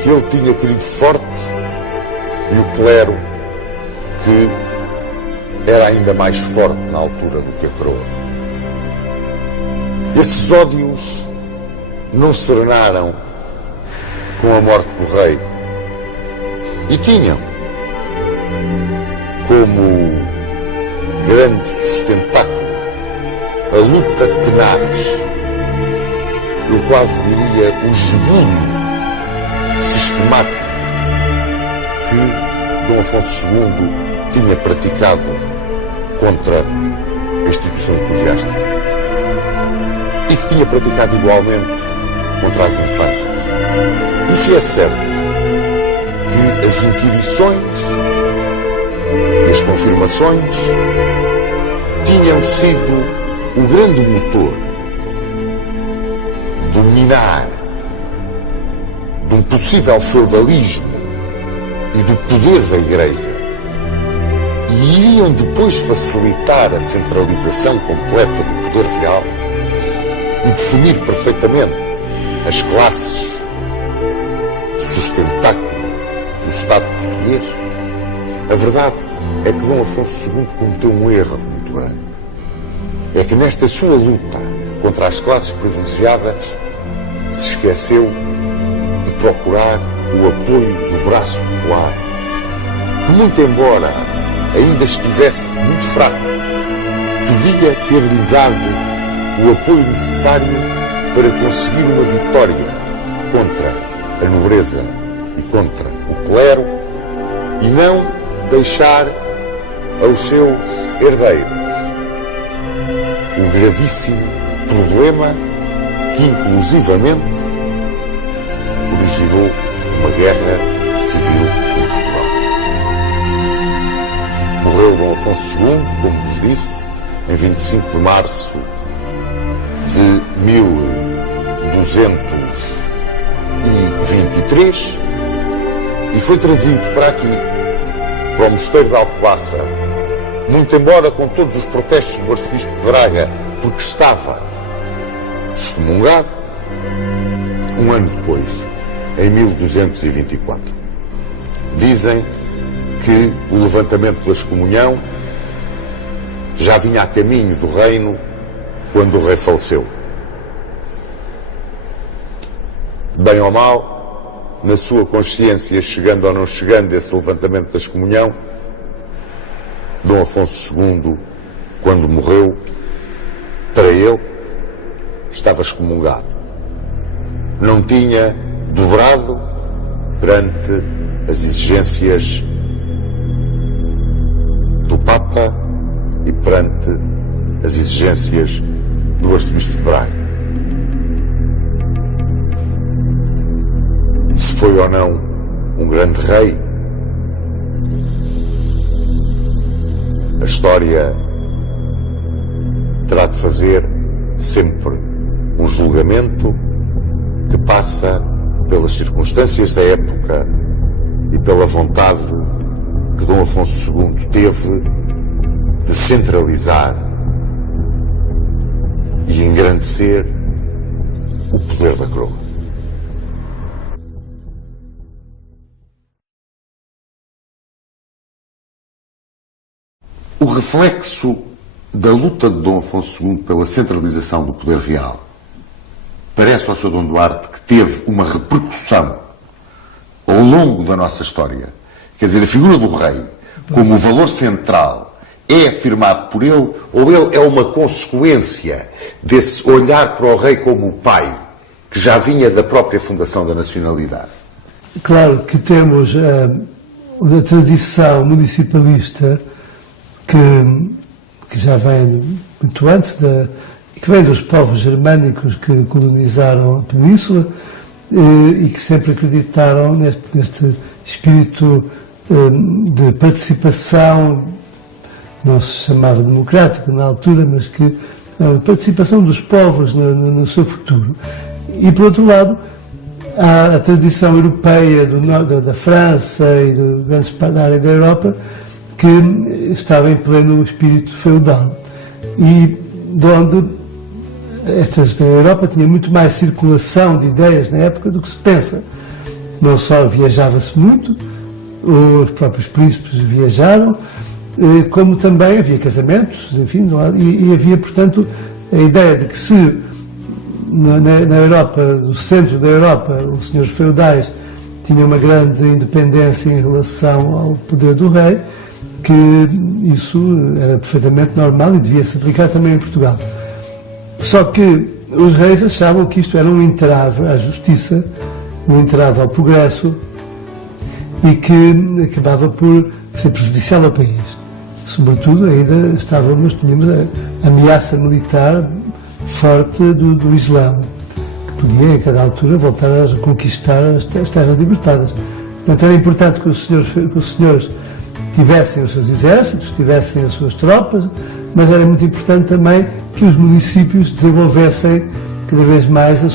que ele tinha querido forte e o clero que era ainda mais forte na altura do que a coroa. Esses ódios não serenaram com a morte do rei e tinham como grande sustentáculo a luta tenaz, eu quase diria o esbulho sistemático que Dom Afonso II tinha praticado contra a instituição eclesiástica e que tinha praticado igualmente contra as infantas. E se é certo que as inquirições e as confirmações tinham sido o grande motor do minar de um possível feudalismo e do poder da Igreja, e iriam depois facilitar a centralização completa do poder real e definir perfeitamente as classes sustentáculo do Estado português, a verdade é que Dom Afonso II cometeu um erro muito grande. É que nesta sua luta contra as classes privilegiadas se esqueceu de procurar o apoio do braço popular, que, muito embora ainda estivesse muito fraco, podia ter-lhe dado o apoio necessário para conseguir uma vitória contra a nobreza e contra o clero e não deixar aos seus herdeiros o gravíssimo problema que inclusivamente originou uma guerra civil em Portugal. Morreu Dom Afonso II, como vos disse, em 25 de março de 1223 e foi trazido para aqui, para o Mosteiro de Alcobaça, muito embora com todos os protestos do arcebispo de Braga, porque estava excomungado, um ano depois, em 1224. Dizem que o levantamento da excomunhão já vinha a caminho do reino quando o rei faleceu. Bem ou mal, na sua consciência, chegando ou não chegando esse levantamento da excomunhão, Dom Afonso II, quando morreu, para ele, estava excomungado. Não tinha dobrado perante as exigências do Papa e perante as exigências do arcebispo de Braga. Se foi ou não um grande rei, a história terá de fazer sempre um julgamento que passa pelas circunstâncias da época e pela vontade que Dom Afonso II teve de centralizar e engrandecer o poder da coroa. O reflexo da luta de Dom Afonso II pela centralização do poder real parece ao Sr. Dom Duarte que teve uma repercussão ao longo da nossa história. Quer dizer, a figura do rei, como o valor central, é afirmado por ele, ou ele é uma consequência desse olhar para o rei como o pai, que já vinha da própria fundação da nacionalidade? Claro que temos uma tradição municipalista que já vem muito antes que vem dos povos germânicos que colonizaram a península e que sempre acreditaram neste espírito de participação, não se chamava democrático na altura, mas que a participação dos povos no seu futuro. E, por outro lado, há a tradição europeia da França e de grandes partes da área da Europa que estava em pleno espírito feudal e de onde a Europa tinha muito mais circulação de ideias na época do que se pensa. Não só viajava-se muito, os próprios príncipes viajaram, como também havia casamentos, enfim, e havia, portanto, a ideia de que se na Europa, no centro da Europa, os senhores feudais tinham uma grande independência em relação ao poder do rei, que isso era perfeitamente normal e devia se aplicar também em Portugal. Só que os reis achavam que isto era um entrave à justiça, um entrave ao progresso e que acabava por ser prejudicial ao país. Sobretudo, ainda tínhamos a ameaça militar forte do Islão, que podia, a cada altura, voltar a conquistar as terras libertadas. Portanto, era importante que os senhores tivessem os seus exércitos, tivessem as suas tropas, mas era muito importante também que os municípios desenvolvessem cada vez mais o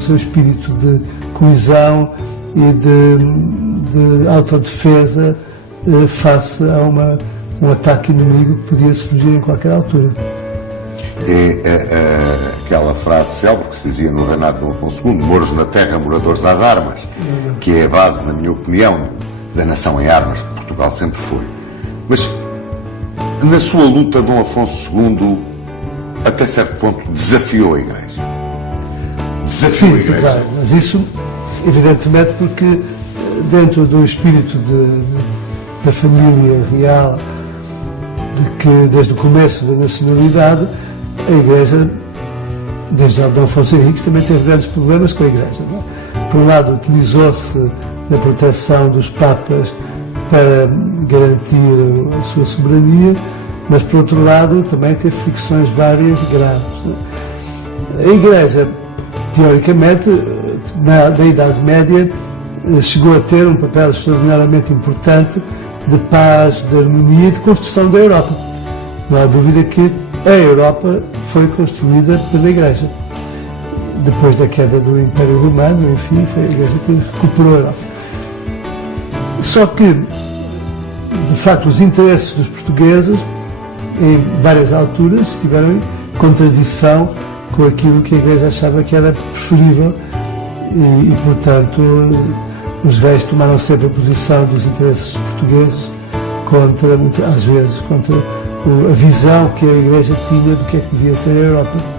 seu espírito de coesão e de autodefesa face a um ataque inimigo que podia surgir em qualquer altura. É aquela frase célebre que se dizia no reinado de Dom Afonso II, moros na terra, moradores às armas, que é a base, na minha opinião, da nação em armas, que Portugal sempre foi. Mas, na sua luta, Dom Afonso II, até certo ponto, desafiou a Igreja. Desafiou a Igreja. Sim, claro, mas isso, evidentemente, porque dentro do espírito da família real, de que desde o começo da nacionalidade, a Igreja desde Dom Afonso Henriques, também teve grandes problemas com a Igreja. Não é? Por um lado, utilizou-se da proteção dos Papas para garantir a sua soberania, mas, por outro lado, também teve fricções várias graves. Não é? A Igreja, teoricamente, na Idade Média, chegou a ter um papel extraordinariamente importante de paz, de harmonia e de construção da Europa. Não há dúvida que a Europa foi construída pela Igreja. Depois da queda do Império Romano, enfim, foi a Igreja que recuperou a Europa. Só que, de facto, os interesses dos portugueses, em várias alturas, estiveram em contradição com aquilo que a Igreja achava que era preferível e portanto, os reis tomaram sempre a posição dos interesses portugueses contra, às vezes, contra a visão que a Igreja tinha do que é que devia ser a Europa.